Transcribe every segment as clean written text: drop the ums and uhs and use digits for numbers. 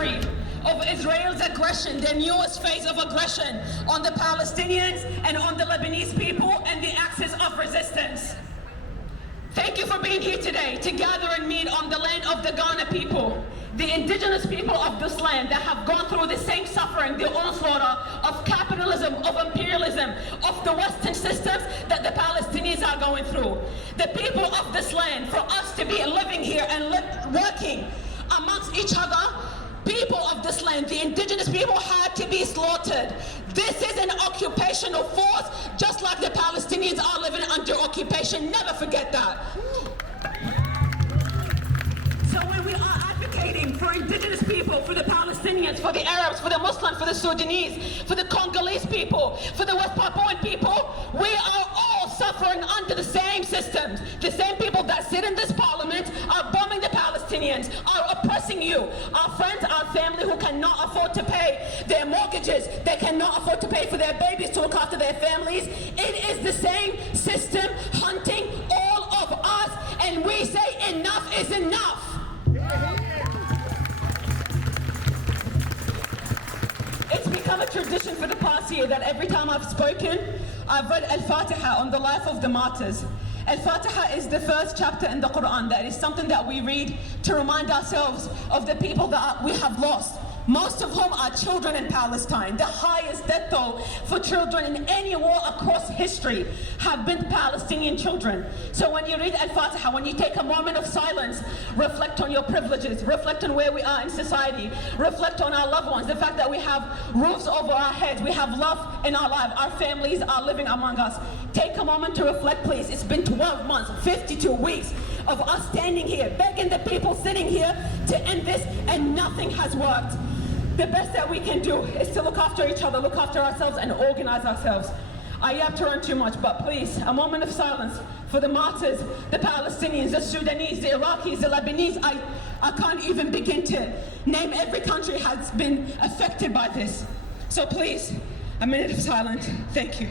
anniversary of Israel's aggression, their newest phase of aggression on the Palestinians and on the Lebanese people and the axis of resistance. Thank you for being here today to gather and meet on the land of the Ghana people, the indigenous people of this land that have gone through the same suffering, the onslaught of capitalism, of imperialism, of the Western systems that the Palestinians are going through. The people of this land, for us to be living here and working amongst each other, people of this land, the indigenous people, had to be slaughtered. This is an occupational force, just like the Palestinians are living under occupation. Never forget that. So when we are advocating for indigenous people, for the Palestinians, for the Arabs, for the Muslims, for the Sudanese, for the Congolese people, for the West Papuan people, we are all suffering under the same systems. The same people that sit in this parliament are bombing the Palestinians, are oppressing you. Our friends, our family who cannot afford to pay their mortgages, they cannot afford to pay for their babies to look after their families. It is the same system hunting all of us, and we say enough is enough. It's become a tradition for the past year that every time I've spoken, I've read Al-Fatiha on the life of the martyrs. Al-Fatiha is the first chapter in the Quran. That is something that we read to remind ourselves of the people that we have lost, most of whom are children in Palestine. The highest death toll for children in any war across history have been Palestinian children. So when you read Al-Fatiha, when you take a moment of silence, reflect on your privileges, reflect on where we are in society, reflect on our loved ones, the fact that we have roofs over our heads, we have love in our life, our families are living among us. Take a moment to reflect, please. It's been 12 months, 52 weeks of us standing here, begging the people sitting here to end this, and nothing has worked. The best that we can do is to look after each other, look after ourselves, and organize ourselves. I have to run too much, but please, a moment of silence for the martyrs, the Palestinians, the Sudanese, the Iraqis, the Lebanese. I can't even begin to name every country has been affected by this. So please, a minute of silence. Thank you.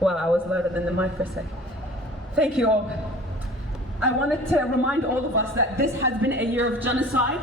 Well, I was louder than the mic for a second. Thank you all. I wanted to remind all of us that this has been a year of genocide,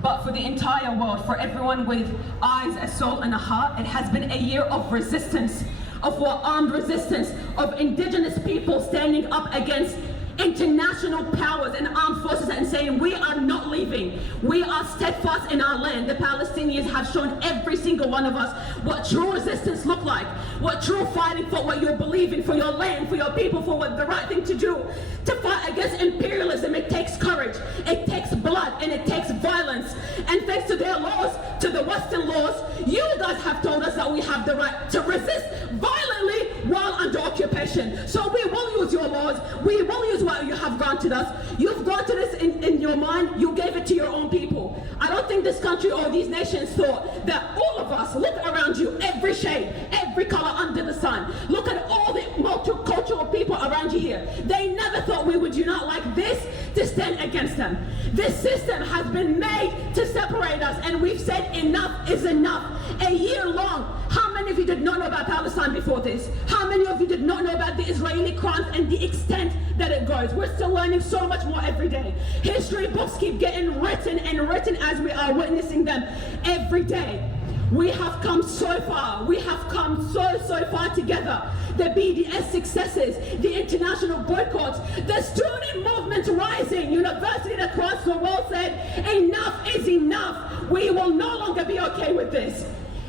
but for the entire world, for everyone with eyes, a soul, and a heart, it has been a year of resistance, of armed resistance, of indigenous people standing up against international powers and armed forces and saying, we are not leaving. We are steadfast in our land. The Palestinians have shown every single one of us what true resistance looks like, what true fighting for what you believe in, for your land, for your people, for what the right thing to do. To fight against imperialism, it takes courage, it takes blood, and it takes violence. And thanks to their laws, to the Western laws, you guys have told us that we have the right to resist violently while under occupation. So we will use your laws, we will use what you have granted us. You've granted this in your mind, you gave it to your own people. I don't think this country or these nations thought that all of us, look around you, every shade, every color under the sun. Look at all the multicultural people around you here. They never thought we would unite like this to stand against them. This system has been made to separate us, and we've said enough is enough. A year long. How many of you did not know about Palestine before this? How many of you did not know about the Israeli crimes and the extent that it goes? We're still learning so much more every day. History books keep getting written and written as we are witnessing them every day. We have come so far. We have come so far together. The BDS successes, the international boycotts, the student movement rising, universities across the world said, enough is enough. We will no longer be okay with this.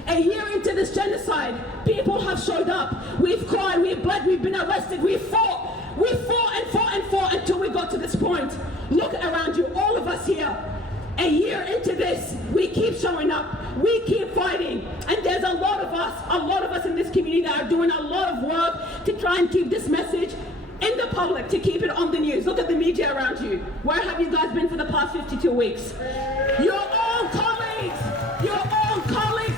A year into this genocide, people have showed up. We've cried, we've bled, we've been arrested, we fought. We fought and fought and fought until we got to this point. Look around you, all of us here. A year into this, we keep showing up, we keep fighting, and there's a lot of us in this community that are doing a lot of work to try and keep this message in the public to keep it on the news. Look at the media around you. Where have you guys been for the past 52 weeks? Your own colleagues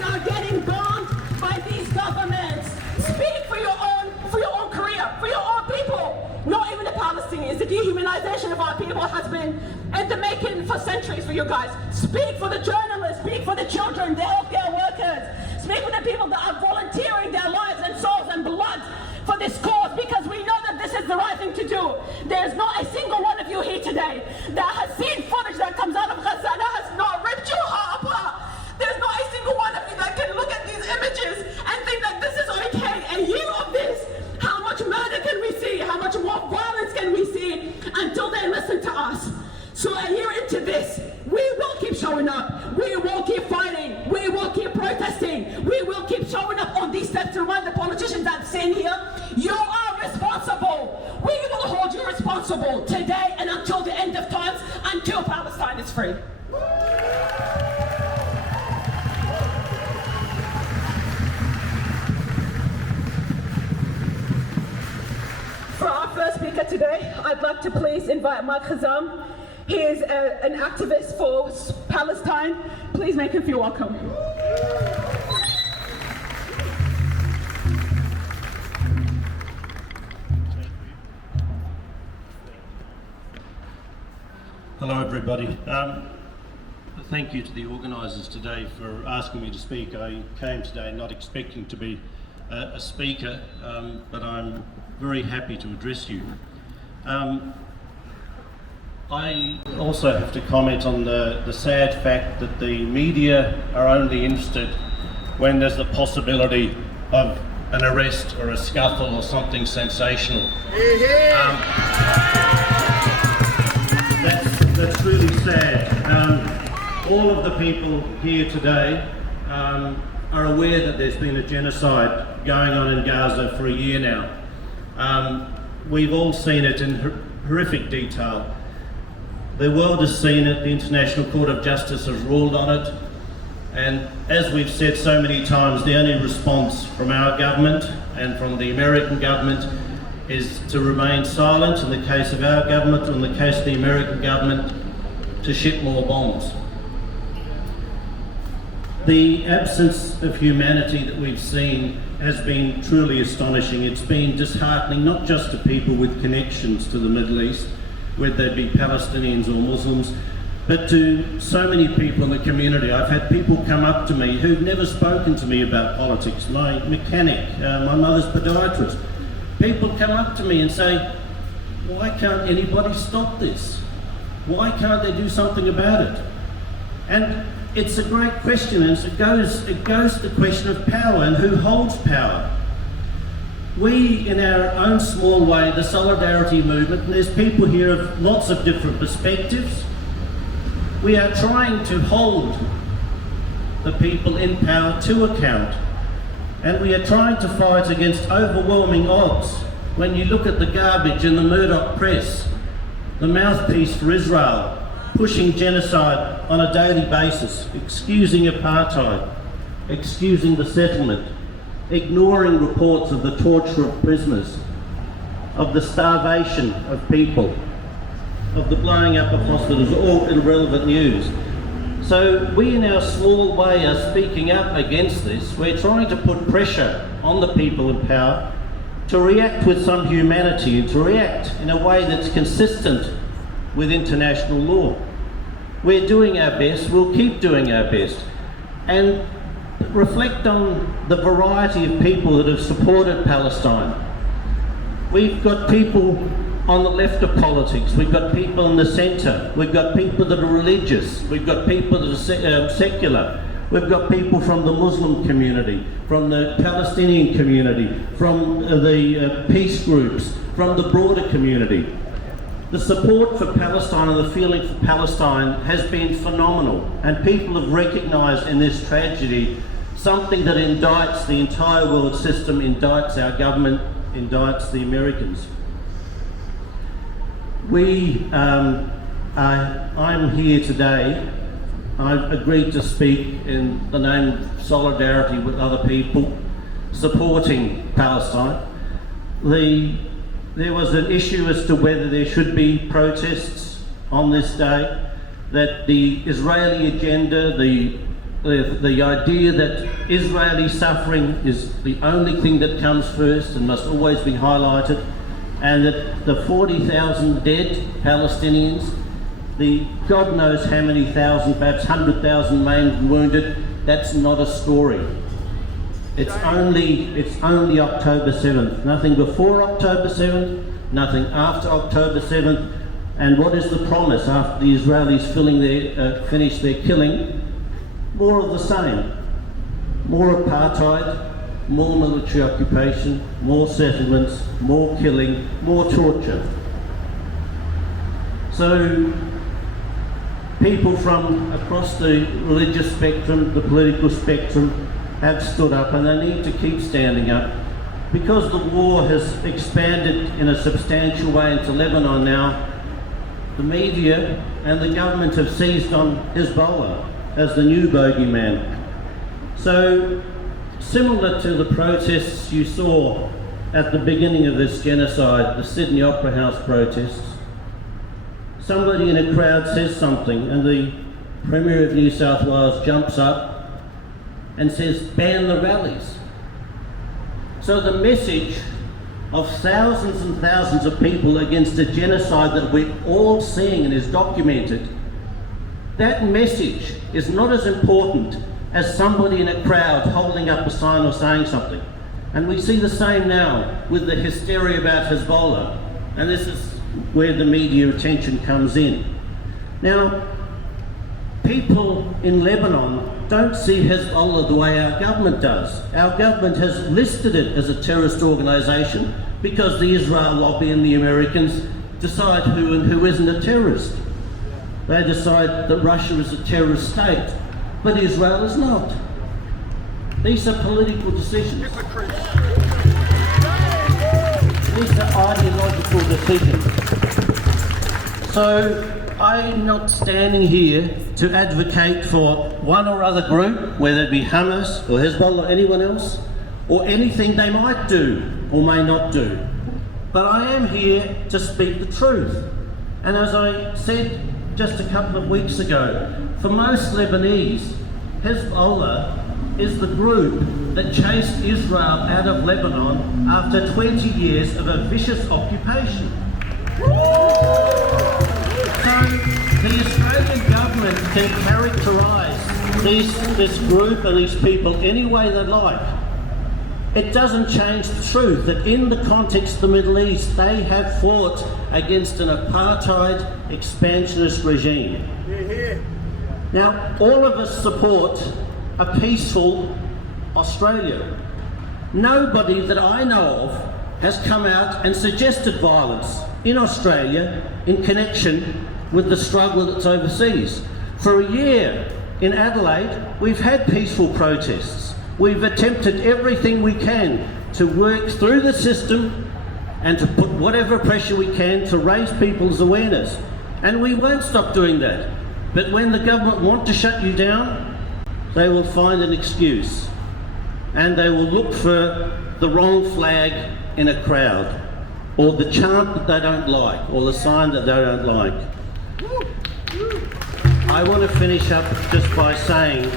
are getting bombed by these governments. Speak for your own career, for your own people. Not even the Palestinians. The dehumanization of our people has been in the making for centuries for you guys. Speak for the journalists, speak for the children, the healthcare workers. Speak for the people that are volunteering their lives and souls and blood for this cause, because we know that this is the right thing to do. There's not a single one of you here today that has seen footage that comes out of Gaza that has not ripped your heart apart. There's not a single one of you that can look at these images and think that this is okay. A year of this, how much murder can we see? How much more violence can we see until they listen to us? So a year into this, we will keep showing up. We will keep fighting. We will keep protesting. We will keep showing up on these steps to remind the politicians that sitting here, you are responsible. We will hold you responsible today and until the end of times, until Palestine is free. For our first speaker today, I'd like to please invite Mike Khazam. He is an activist for Palestine. Please make him feel welcome. Hello everybody. Thank you to the organisers today for asking me to speak. I came today not expecting to be a speaker, but I'm very happy to address you. I also have to comment on the sad fact that the media are only interested when there's the possibility of an arrest or a scuffle or something sensational. That's really sad. All of the people here today are aware that there's been a genocide going on in Gaza for a year now. We've all seen it in horrific detail. The world has seen it, the International Court of Justice has ruled on it, and as we've said so many times, the only response from our government and from the American government is to remain silent in the case of our government, in the case of the American government, to ship more bombs. The absence of humanity that we've seen has been truly astonishing. It's been disheartening, not just to people with connections to the Middle East, whether they be Palestinians or Muslims, but to so many people in the community. I've had people come up to me who've never spoken to me about politics. My mechanic, my mother's podiatrist. People come up to me and say, why can't anybody stop this? Why can't they do something about it? And it's a great question, and it goes to the question of power and who holds power. We, in our own small way, the Solidarity Movement, and there's people here of lots of different perspectives, we are trying to hold the people in power to account, and we are trying to fight against overwhelming odds. When you look at the garbage in the Murdoch press, the mouthpiece for Israel, pushing genocide on a daily basis, excusing apartheid, excusing the settlement, ignoring reports of the torture of prisoners, of the starvation of people, of the blowing up of hospitals, all irrelevant news. So we in our small way are speaking up against this. We're trying to put pressure on the people in power to react with some humanity and to react in a way that's consistent with international law. We're doing our best, we'll keep doing our best, and reflect on the variety of people that have supported Palestine. We've got people on the left of politics, we've got people in the centre, we've got people that are religious, we've got people that are secular, we've got people from the Muslim community, from the Palestinian community, from the peace groups, from the broader community. The support for Palestine and the feeling for Palestine has been phenomenal, and people have recognised in this tragedy something that indicts the entire world system, indicts our government, indicts the Americans. I'm here today. I've agreed to speak in the name of solidarity with other people supporting Palestine. The there was an issue as to whether there should be protests on this day, that the Israeli agenda, the idea that Israeli suffering is the only thing that comes first and must always be highlighted, and that the 40,000 dead Palestinians, the God knows how many thousand, perhaps 100,000 maimed and wounded, that's not a story. It's only October 7th. Nothing before October 7th, nothing after October 7th. And what is the promise after the Israelis finish their killing? More of the same. More apartheid, more military occupation, more settlements, more killing, more torture. So people from across the religious spectrum, the political spectrum, have stood up, and they need to keep standing up, because the war has expanded in a substantial way into Lebanon now. The media and the government have seized on Hezbollah as the new bogeyman. So, similar to the protests you saw at the beginning of this genocide, the Sydney Opera House protests, somebody in a crowd says something and the Premier of New South Wales jumps up and says, ban the rallies. So the message of thousands and thousands of people against a genocide that we're all seeing and is documented, that message is not as important as somebody in a crowd holding up a sign or saying something. And we see the same now with the hysteria about Hezbollah, and this is where the media attention comes in. Now, people in Lebanon don't see Hezbollah the way our government does. Our government has listed it as a terrorist organisation because the Israel lobby and the Americans decide who and who isn't a terrorist. They decide that Russia is a terrorist state, but Israel is not. These are political decisions. These are ideological decisions. So I'm not standing here to advocate for one or other group, whether it be Hamas or Hezbollah or anyone else, or anything they might do or may not do. But I am here to speak the truth. And as I said just a couple of weeks ago, for most Lebanese, Hezbollah is the group that chased Israel out of Lebanon after 20 years of a vicious occupation. So the Australian government can characterise this group and these people any way they like. It doesn't change the truth that in the context of the Middle East, they have fought against an apartheid expansionist regime. Now, all of us support a peaceful Australia. Nobody that I know of has come out and suggested violence in Australia in connection with the struggle that's overseas. For a year in Adelaide, we've had peaceful protests. We've attempted everything we can to work through the system and to put whatever pressure we can to raise people's awareness. And we won't stop doing that. But when the government want to shut you down, they will find an excuse. And they will look for the wrong flag in a crowd, or the chant that they don't like, or the sign that they don't like. I want to finish up just by saying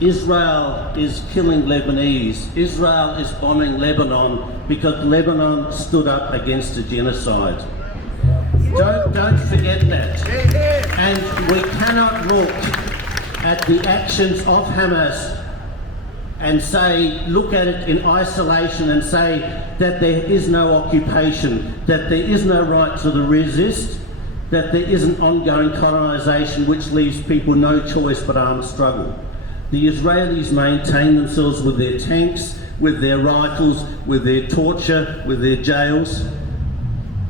Israel is killing Lebanese. Israel is bombing Lebanon because Lebanon stood up against a genocide. Don't forget that. And we cannot look at the actions of Hamas and say, look at it in isolation and say that there is no occupation, that there is no right to the resist, that there is an ongoing colonisation which leaves people no choice but armed struggle. The Israelis maintain themselves with their tanks, with their rifles, with their torture, with their jails.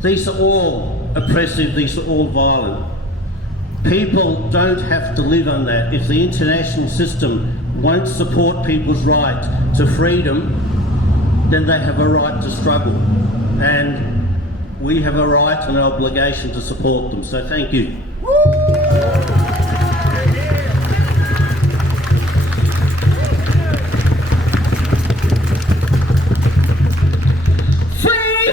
These are all oppressive, these are all violent. People don't have to live on that. If the international system won't support people's right to freedom, then they have a right to struggle. And we have a right and an obligation to support them. So thank you. Free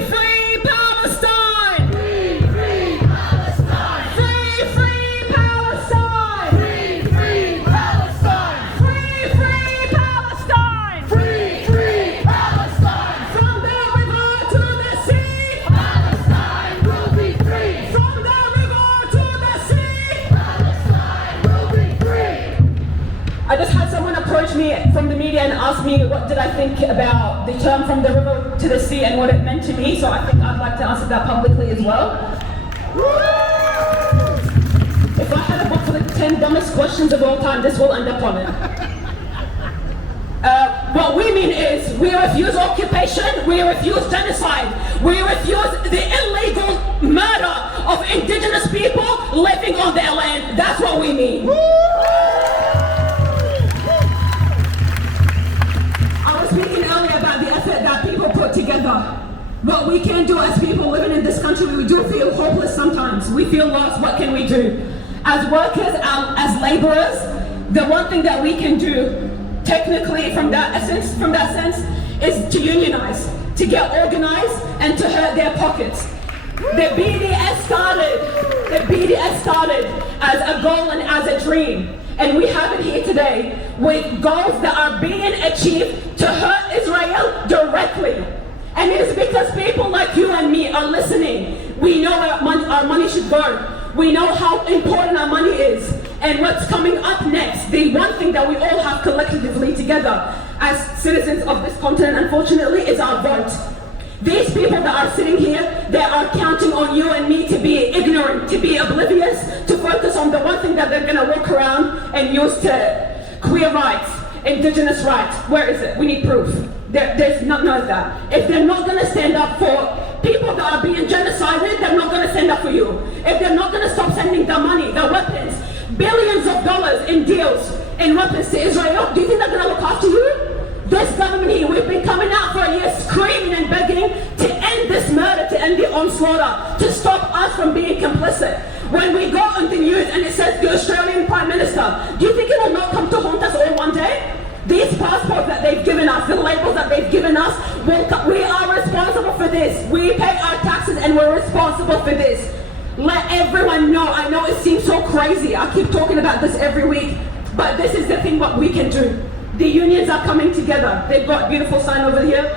asked me what did I think about the term from the river to the sea and what it meant to me, so I think I'd like to answer that publicly as well. If I had a book for the 10 dumbest questions of all time, this will end up on it. What we mean is, we refuse occupation, we refuse genocide, we refuse the illegal murder of indigenous people living on their land. That's what we mean. I was speaking earlier about the effort that people put together. What we can do as people living in this country, we do feel hopeless sometimes. We feel lost. What can we do? As workers, as laborers, the one thing that we can do technically from that sense is to unionize, to get organized and to hurt their pockets. The BDS started as a goal and as a dream, and we have it here today with goals that are being achieved to hurt Israel directly. And it is because people like you and me are listening. We know where our money should go. We know how important our money is. And what's coming up next, the one thing that we all have collectively together as citizens of this continent, unfortunately, is our vote. These people that are sitting here, they are counting on you and me to be ignorant, to be oblivious, to focus on the one thing that they're going to walk around and use to queer rights, indigenous rights. Where is it? We need proof. There's none of that. If they're not going to stand up for people that are being genocided, they're not going to stand up for you. If they're not going to stop sending the money, the weapons, billions of dollars in deals and weapons to Israel, do you think they're going to look after you? This government here, we've been coming out for a year screaming and begging to end this murder, to end the onslaught, to stop us from being complicit. When we go on the news and it says the Australian Prime Minister, do you think it will not come to haunt us all one day? These passports that they've given us, the labels that they've given us, we are responsible for this. We pay our taxes and we're responsible for this. Let everyone know. I know it seems so crazy. I keep talking about this every week, but this is the thing what we can do. The unions are coming together. They've got a beautiful sign over here.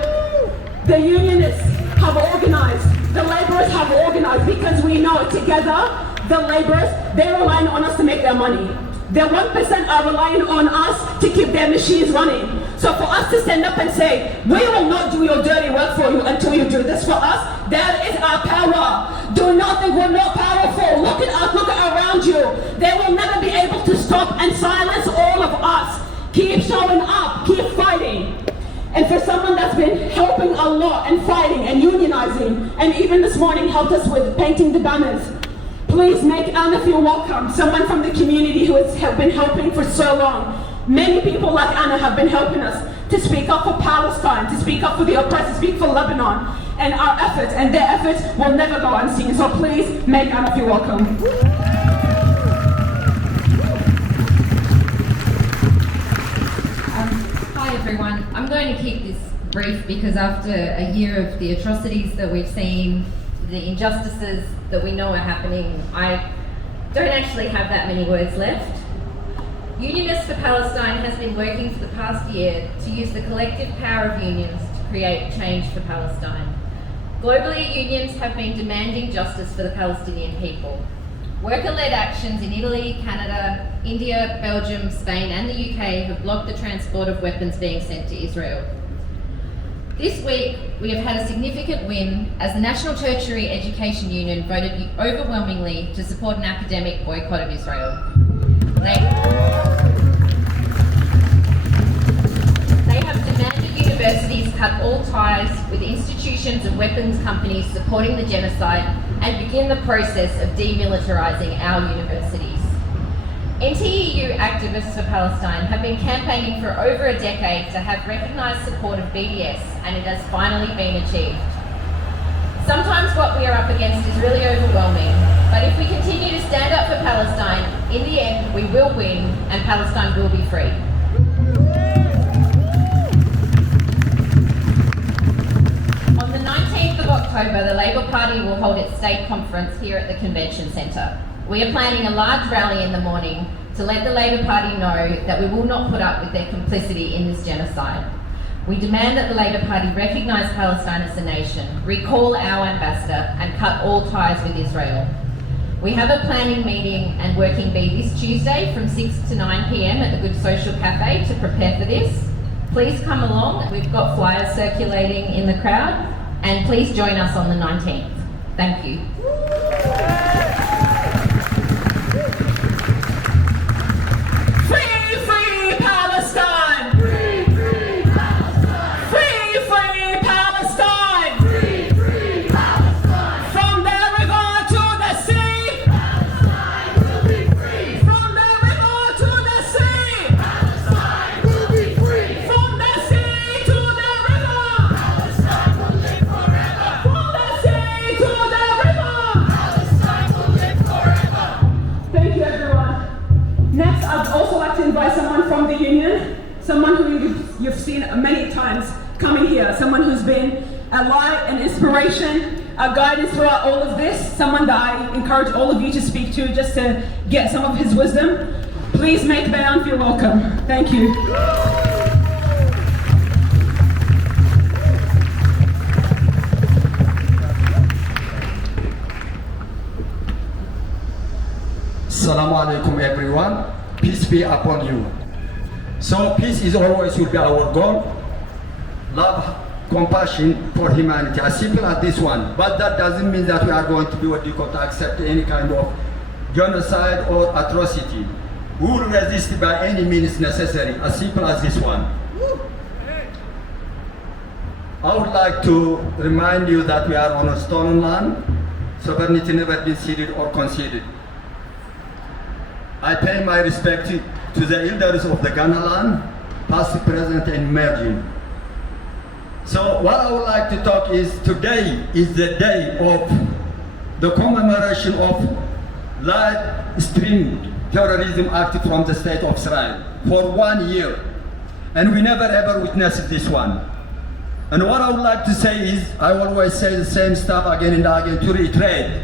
The unionists have organized. The laborers have organized because we know together, the laborers, they're relying on us to make their money. The 1% are relying on us to keep their machines running. So for us to stand up and say, we will not do your dirty work for you until you do this for us, that is our power. Do not think we're not powerful. Look at us, look around you. They will never be able to stop and silence all of us. Keep showing up, keep fighting. And for someone that's been helping a lot and fighting and unionizing, and even this morning helped us with painting the banners, please make Anna feel welcome. Someone from the community who has been helping for so long. Many people like Anna have been helping us to speak up for Palestine, to speak up for the oppressed, to speak for Lebanon. And our efforts and their efforts will never go unseen. So please make Anna feel welcome. Hi everyone. I'm going to keep this brief because after a year of the atrocities that we've seen, the injustices that we know are happening, I don't actually have that many words left. Unionists for Palestine has been working for the past year to use the collective power of unions to create change for Palestine. Globally, unions have been demanding justice for the Palestinian people. Worker-led actions in Italy, Canada, India, Belgium, Spain and the UK have blocked the transport of weapons being sent to Israel. This week, we have had a significant win as the National Tertiary Education Union voted overwhelmingly to support an academic boycott of Israel. They have demanded universities cut all ties with institutions and weapons companies supporting the genocide and begin the process of demilitarising our universities. Anti-EU activists for Palestine have been campaigning for over a decade to have recognised support of BDS, and it has finally been achieved. Sometimes what we are up against is really overwhelming, but if we continue to stand up for Palestine, in the end we will win and Palestine will be free. On the 19th of October, the Labor Party will hold its state conference here at the Convention Centre. We are planning a large rally in the morning to let the Labor Party know that we will not put up with their complicity in this genocide. We demand that the Labor Party recognise Palestine as a nation, recall our ambassador and cut all ties with Israel. We have a planning meeting and working bee this Tuesday from 6 to 9 p.m. at the Good Social Cafe to prepare for this. please come along. We've got flyers circulating in the crowd, and please join us on the 19th. Thank you. Free, free Palestine! Free, free Palestine! Free, free Palestine! Free, free Palestine! From the river to the sea! Palestine will be free! From the river to the sea! Palestine will be free! From the sea to the river! Palestine will live forever! From the sea to the river! Palestine will live forever! Thank you, everyone. Next, I'd also like to invite someone from the union, someone who you've seen many times coming here, someone who's been a light, an inspiration, a guidance throughout all of this, someone that I encourage all of you to speak to just to get some of his wisdom. Please make Bayan feel welcome. Thank you. Assalamu alaikum everyone, peace be upon you. So peace is always will be our goal. Love, compassion for humanity, as simple as this one. But that doesn't mean that we are going to be what you call to accept any kind of genocide or atrocity. We will resist by any means necessary, as simple as this one. I would like to remind you that we are on a stolen land. Sovereignty never been ceded or conceded. I pay my respect to the elders of the Ghana land, past, present, and emerging. So what I would like to talk is, today is the day of the commemoration of live stream terrorism act from the state of Israel for 1 year. And we never ever witnessed this one. And what I would like to say is, I always say the same stuff again and again to reiterate,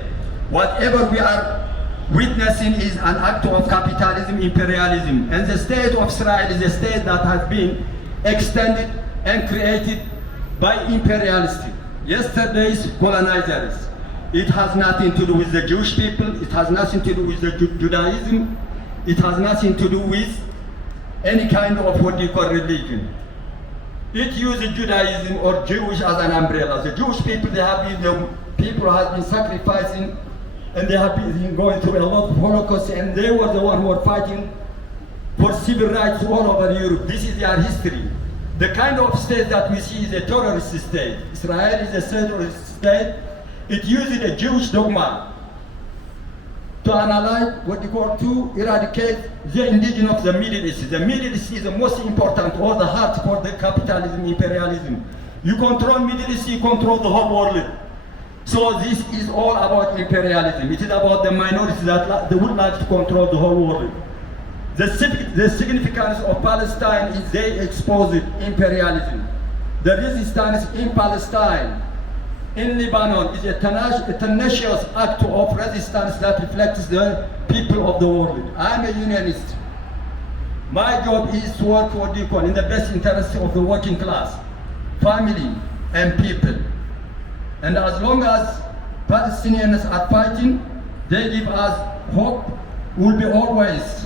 whatever we are witnessing is an act of capitalism, imperialism. And the state of Israel is a state that has been extended and created by imperialists, yesterday's colonizers. It has nothing to do with the Jewish people, it has nothing to do with the Judaism, it has nothing to do with any kind of what you call religion. It uses Judaism or Jewish as an umbrella. The Jewish people, they have been, the people have been sacrificing, and they have been going through a lot of Holocaust, and they were the ones who were fighting for civil rights all over Europe. This is their history. The kind of state that we see is a terrorist state. Israel is a terrorist state. It uses a Jewish dogma to analyze, what you call, to eradicate the indigenous of the Middle East. The Middle East is the most important, or the heart for the capitalism, imperialism. You control Middle East, you control the whole world. So this is all about imperialism. It is about the minorities that they would like to control the whole world. The significance of Palestine is they expose imperialism. The resistance in Palestine, in Lebanon, is a tenacious act of resistance that reflects the people of the world. I'm a unionist. My job is to work for the in the best interest of the working class, family, and people. And as long as Palestinians are fighting, they give us hope. We'll be always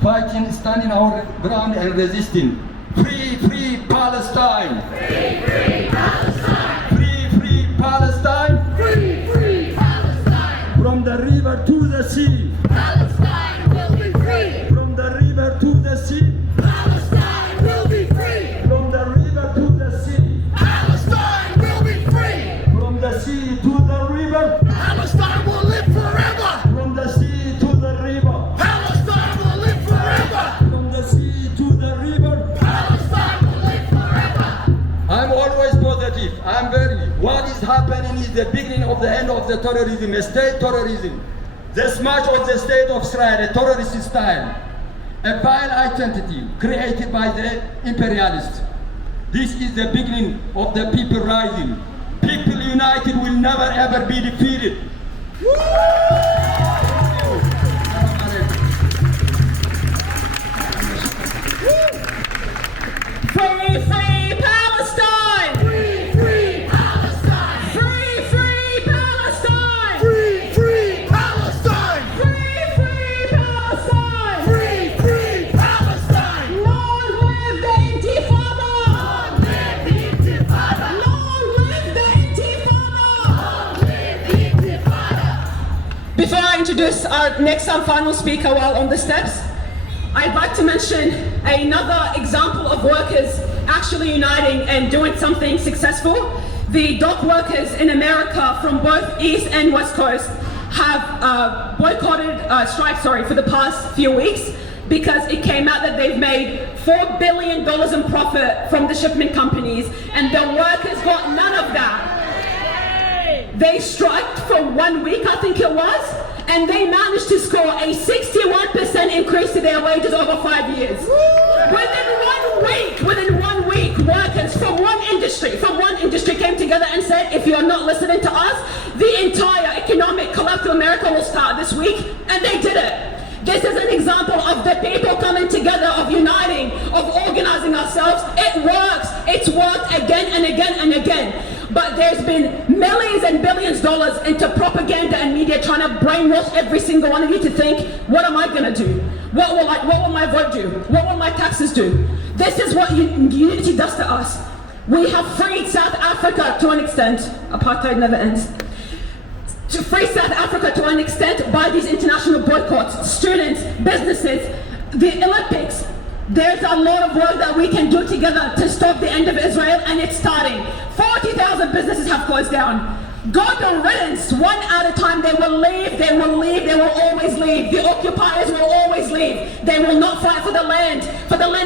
fighting, standing our ground and resisting. Free, free Palestine! Free, free Palestine! Free, free Palestine! Free, free Palestine! From the river to the sea, Palestine will be free! From the river to the sea, Palestine will be free! From the river to the sea, Palestine will be free! From the sea to the river, Palestine will live forever! From the sea to the river, Palestine will live forever! From the sea to the river, Palestine will live forever! I'm always positive. What is happening is the beginning of the end of the terrorism, state terrorism. The smash of the state of Israel, a terrorist style, a vile identity created by the imperialists. This is the beginning of the people rising. People united will never ever be defeated. Free, free Palestine! Free, free Palestine! Free, free Palestine! Free, free Palestine! Free, free Palestine! Free, free Palestine! Long live the introduce our next and final speaker while on the steps, I'd like to mention another example of workers actually uniting and doing something successful. The dock workers in America from both East and West Coast have boycotted, for the past few weeks because it came out that they've made $4 billion in profit from the shipment companies, and the workers got none of that. They striked for 1 week, I think it was, and they managed to score a 61% increase to their wages over 5 years. Within 1 week, workers from one industry came together and said, if you're not listening to us, the entire economic collapse of America will start this week, and they did it. This is an example of the people coming together, of uniting, of organizing ourselves. It works. It's worked again and again and again. But there's been millions and billions of dollars into propaganda and media trying to brainwash every single one of you to think, what am I going to do? What will my vote do? What will my taxes do? This is what unity does to us. We have freed South Africa to an extent. Apartheid never ends. To free South Africa to an extent by these international boycotts, students, businesses, the Olympics. There's a lot of work that we can do together to stop the end of Israel, and it's starting. 40,000 businesses have closed down. God the riddance, one at a time. They will leave, they will leave, they will always leave. The occupiers will always leave. They will not fight for the land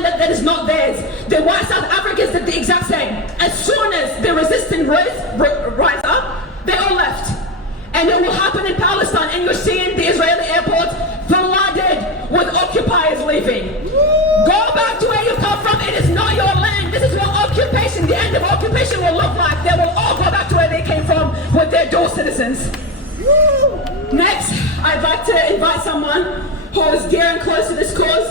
that is not theirs. The white South Africans did the exact same. As soon as the resistance rise up, they all left. And it will happen in Palestine, and you're seeing the Israeli airports flooded with occupiers leaving. Go back to where you come from. It is not your land. This is what occupation, the end of occupation will look like. They will all go back to where they came from with their dual citizens. Next, I'd like to invite someone who is gearing close to this cause,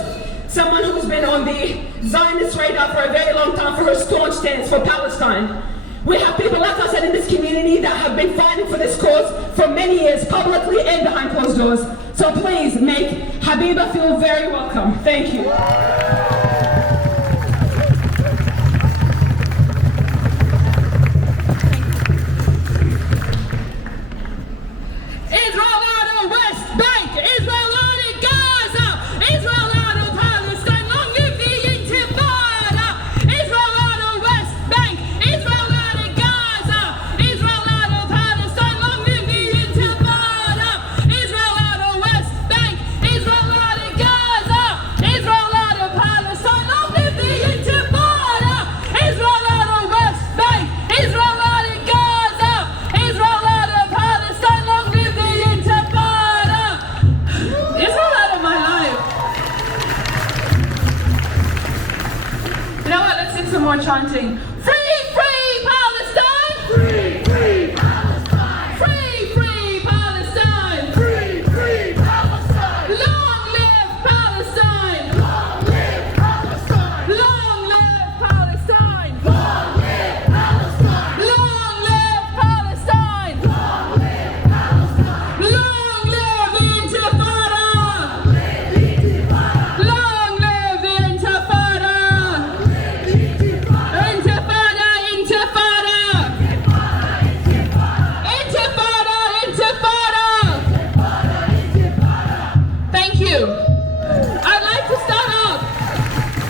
someone who's been on the Zionist radar for a very long time for her staunch stance for Palestine. We have people, like I said, in this community that have been fighting for this cause for many years, publicly and behind closed doors. So please make Habiba feel very welcome. Thank you. Israel out of West Bank, Israel out of Gaza, Israel out of Palestine, long live the Intifada. Israel out of West Bank, Israel out of Gaza, Israel out of Palestine, long live the Intifada. Israel out of West Bank, Israel out of Gaza, Israel out of Palestine, long live the Intifada. Israel out of West Bank, Israel out of Gaza, Israel out of Palestine, long live the Intifada. Israel out of my life. You know what? Let's sing some more chanting. Free, free Palestine! Free, free Palestine! Free, free Palestine! Free, free Palestine! Long live Palestine! Long live Palestine! Long live Palestine! Long live Palestine! Long live Palestine! Long live Palestine! Long live the Intifada! Long live the Intifada! Intifada, Intifada! Intifada, Intifada! Thank you. I'd like to start off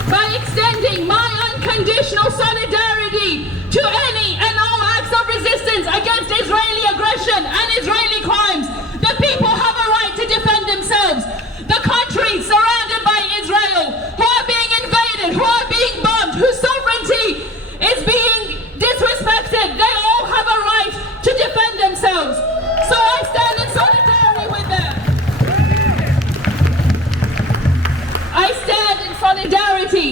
by extending my unconditional solidarity to any and all acts of resistance against Israeli aggression and Israeli crimes. The people have a right to defend themselves. The countries surrounded by Israel, who are being invaded, who are being bombed, whose sovereignty is being disrespected, they all have a right to defend themselves. So I stand in solidarity with them. I stand in solidarity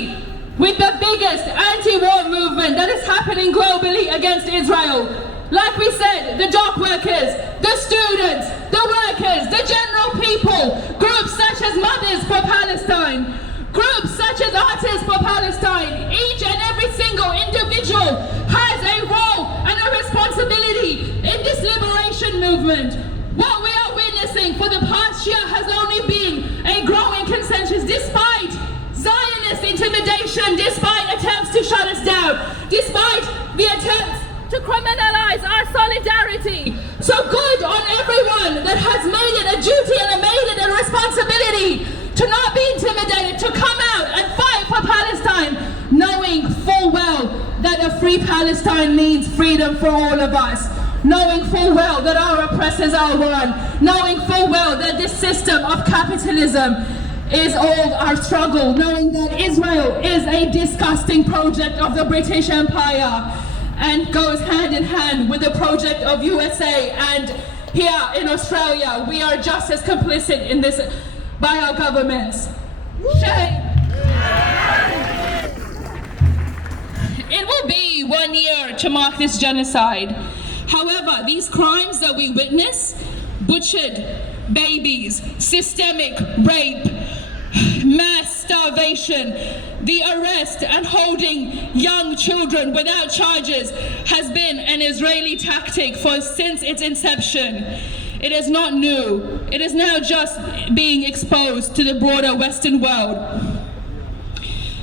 with the biggest anti-war movement that is happening globally against Israel. Like we said, the dock workers, the students, the workers, the general people, groups such as Mothers for Palestine, groups such as Artists for Palestine. Each and every single individual has a role and a responsibility in this liberation movement. What we are witnessing for the past year has only been a growing consensus, despite Zionist intimidation, despite attempts to shut us down, despite the attempts to criminalize our solidarity So good on everyone that has made it a duty and made it a responsibility to not be intimidated, to come out and fight for Palestine, knowing full well that a free Palestine means freedom for all of us, knowing full well that our oppressors are one, knowing full well that this system of capitalism is all our struggle, knowing that Israel is a disgusting project of the British Empire and goes hand in hand with the project of USA, and here in Australia we are just as complicit in this by our governments. Shame! It will be 1 year to mark this genocide. However, these crimes that we witness, butchered babies, systemic rape, mass starvation, the arrest and holding young children without charges has been an Israeli tactic since its inception. It is not new. It is now just being exposed to the broader Western world.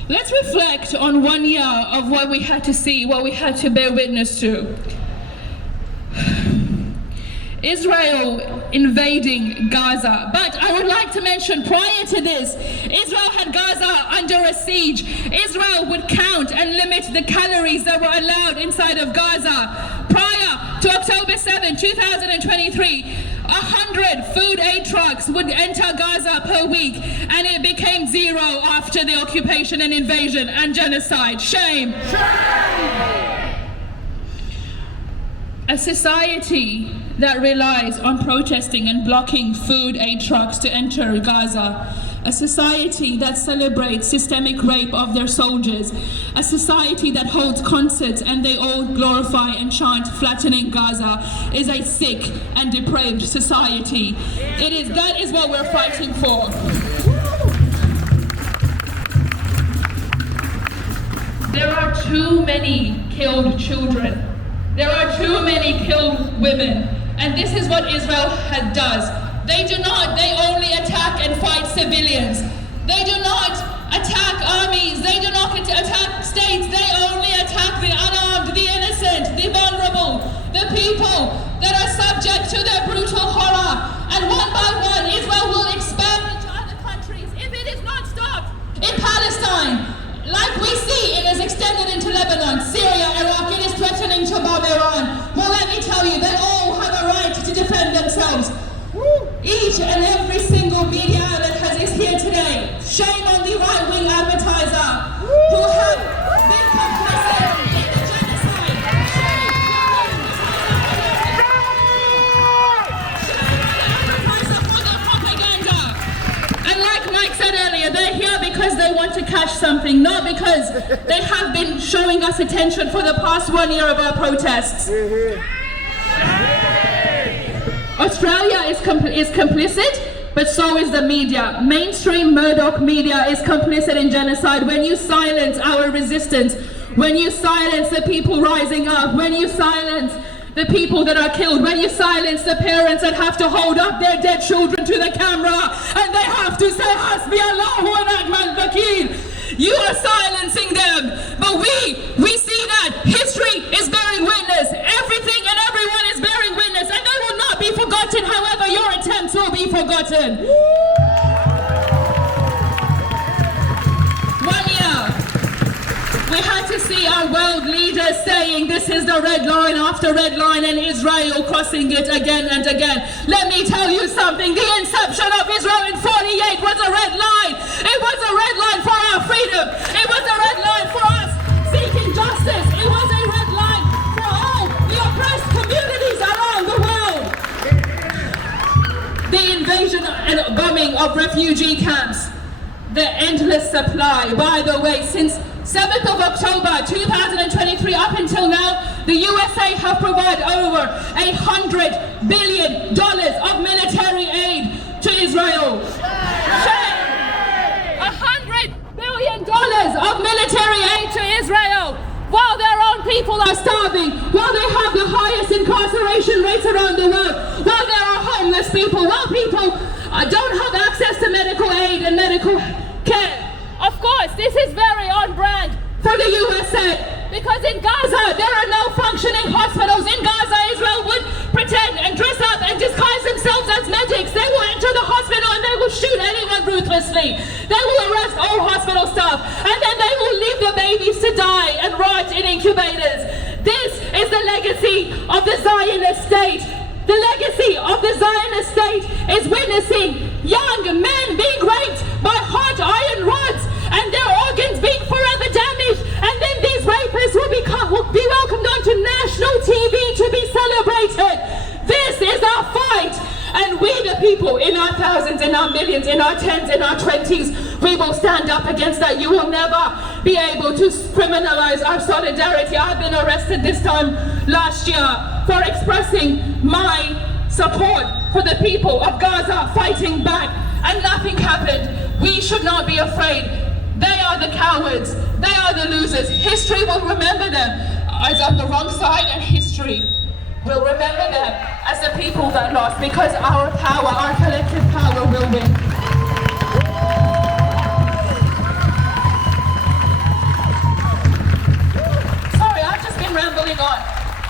Let's reflect on 1 year of what we had to see, what we had to bear witness to. Israel invading Gaza. But I would like to mention, prior to this, Israel had Gaza under a siege. Israel would count and limit the calories that were allowed inside of Gaza. Prior to October 7, 2023, 100 food aid trucks would enter Gaza per week, and it became 0 after the occupation and invasion and genocide. Shame! A society that relies on protesting and blocking food aid trucks to enter Gaza, a society that celebrates systemic rape of their soldiers, a society that holds concerts and they all glorify and chant flattening Gaza, is a sick and depraved society. That is what we're fighting for. There are too many killed children. There are too many killed women, and this is what Israel does. They only attack and fight civilians. They do not attack armies. They do not attack states. They only attack the unarmed, the innocent, the vulnerable, the people that are subject to their brutal horror. And one by one, Israel will expand into other countries if it is not stopped. In Palestine, like we see, it is extended into Lebanon, Syria, Iraq. It is threatening to bomb Iran. Well, let me tell you, they all have a right to defend themselves. Each and every single media outlet is here today. Shame on the right-wing advertiser who have been complicit in the genocide. Shame on the advertiser for their propaganda. And like Mike said earlier, they're here because they want to cash something, not because they have been showing us attention for the past 1 year of our protests. Australia is complicit, but so is the media. Mainstream Murdoch media is complicit in genocide. When you silence our resistance, when you silence the people rising up, when you silence the people that are killed, when you silence the parents that have to hold up their dead children to the camera and they have to say Hasbi Allahu wa ni'mal wakeel, you are silencing them. But we see that history is bearing witness. Everything and everyone is bearing witness, and they will not be forgotten. However, your attempts will be forgotten. 1 year, we had to see our world leaders saying this is the red line after red line, and Israel crossing it again and again. Let me tell you something. The inception of Israel in 48 was a red line. It was a red line for our freedom. It was a red line for us seeking justice. It was a red line for all the oppressed communities around the world. The invasion and bombing of refugee camps, the endless supply. By the way, since 7th of October 2023 up until now, the USA have provided over $100 billion of military aid to Israel. $100 billion of military aid to Israel, while their own people are starving, while they have the highest incarceration rates around the world, while there are homeless people, while people don't have access to medical aid and medical care. Of course, this is very on brand for the USA. Because in Gaza, there are no functioning hospitals. In Gaza, Israel would pretend and dress up and disguise themselves as medics. They will enter the hospital and they will shoot anyone ruthlessly. They will arrest all hospital staff, and then they will leave the babies to die and rot in incubators. This is the legacy of the Zionist state. The legacy of the Zionist state is witnessing young men being raped by hot iron rods and their organs being forever damaged, and then these rapists will be welcomed onto national TV to be celebrated. This is our fight, and we the people, in our thousands, in our millions, in our tens, in our 20s, we will stand up against that. You will never be able to criminalize our solidarity. I've been arrested this time last year for expressing my support for the people of Gaza fighting back, and nothing happened. We should not be afraid. They are the cowards. They are the losers. History will remember them as on the wrong side, and history will remember them as the people that lost, because our power, our collective power will win. Sorry, I've just been rambling on.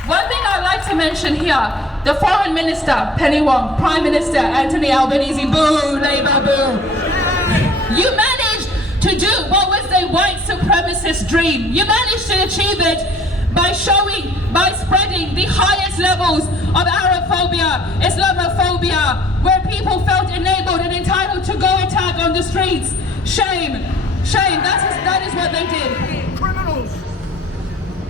One thing I'd like to mention here, the Foreign Minister, Penny Wong, Prime Minister, Anthony Albanese, boo, Labour, boo. You managed to do what was the white supremacist dream. You managed to achieve it by spreading the highest levels of Arabophobia, Islamophobia, where people felt enabled and entitled to go attack on the streets. Shame, shame, that is what they did. Criminals.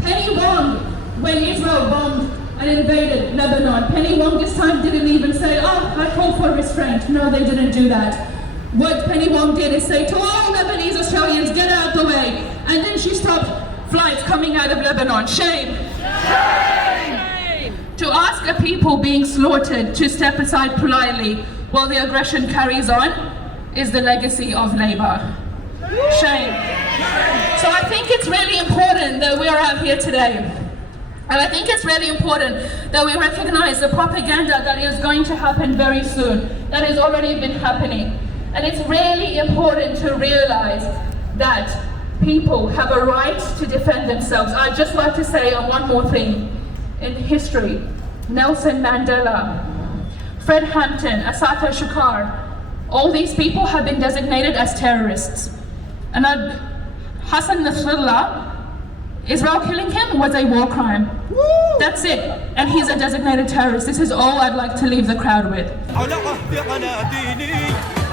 Penny Wong, when Israel bombed and invaded Lebanon, Penny Wong this time didn't even say, oh, I call for restraint. No, they didn't do that. What Penny Wong did is say to all Lebanese Australians, get out the way. And then she stopped flights coming out of Lebanon. Shame. Shame. To ask a people being slaughtered to step aside politely while the aggression carries on is the legacy of Labour. Shame. So I think it's really important that we are out here today. And I think it's really important that we recognize the propaganda that is going to happen very soon, that has already been happening. And it's really important to realize that people have a right to defend themselves. I'd just like to say one more thing. In history, Nelson Mandela, Fred Hampton, Assata Shakur, all these people have been designated as terrorists. And Hassan Nasrallah, Israel killing him was a war crime. Woo! That's it. And he's a designated terrorist. This is all I'd like to leave the crowd with.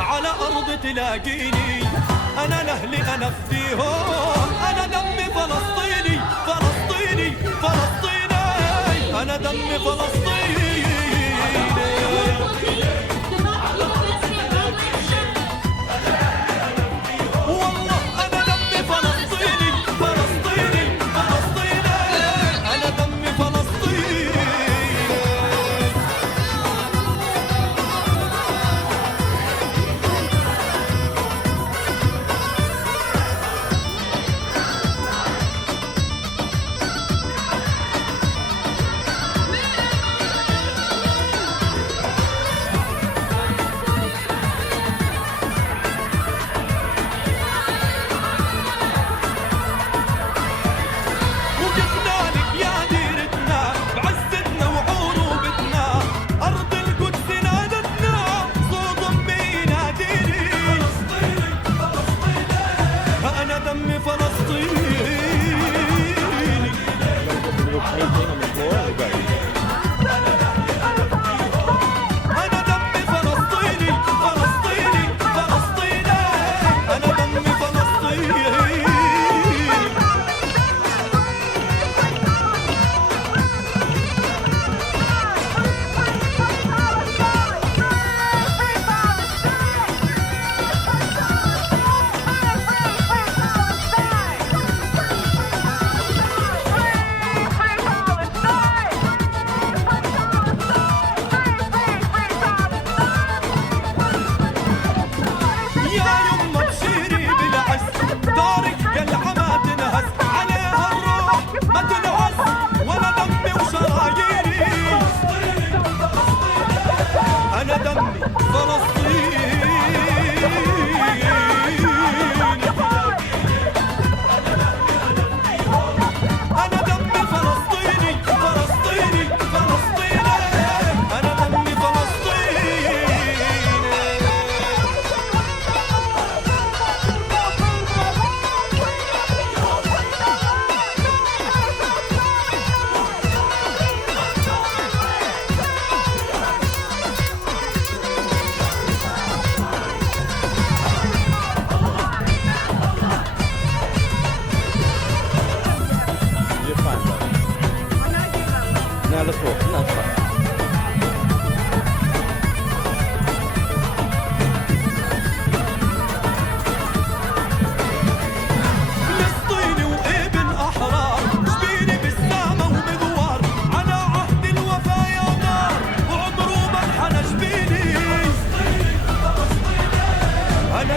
على أرض تلاقيني أنا لأهلي أنا فديهم أنا دمي فلسطيني فلسطيني فلسطيني أنا دمي فلسطيني والله أنا دمي فلسطيني فلسطيني فلسطيني أنا دمي فلسطيني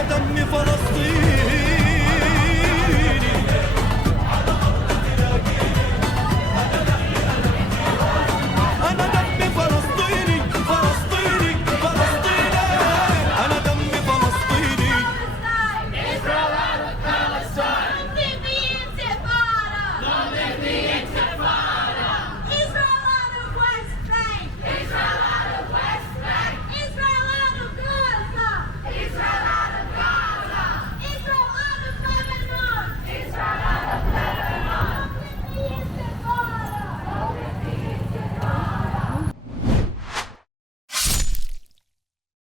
أنا دمي فلسطيني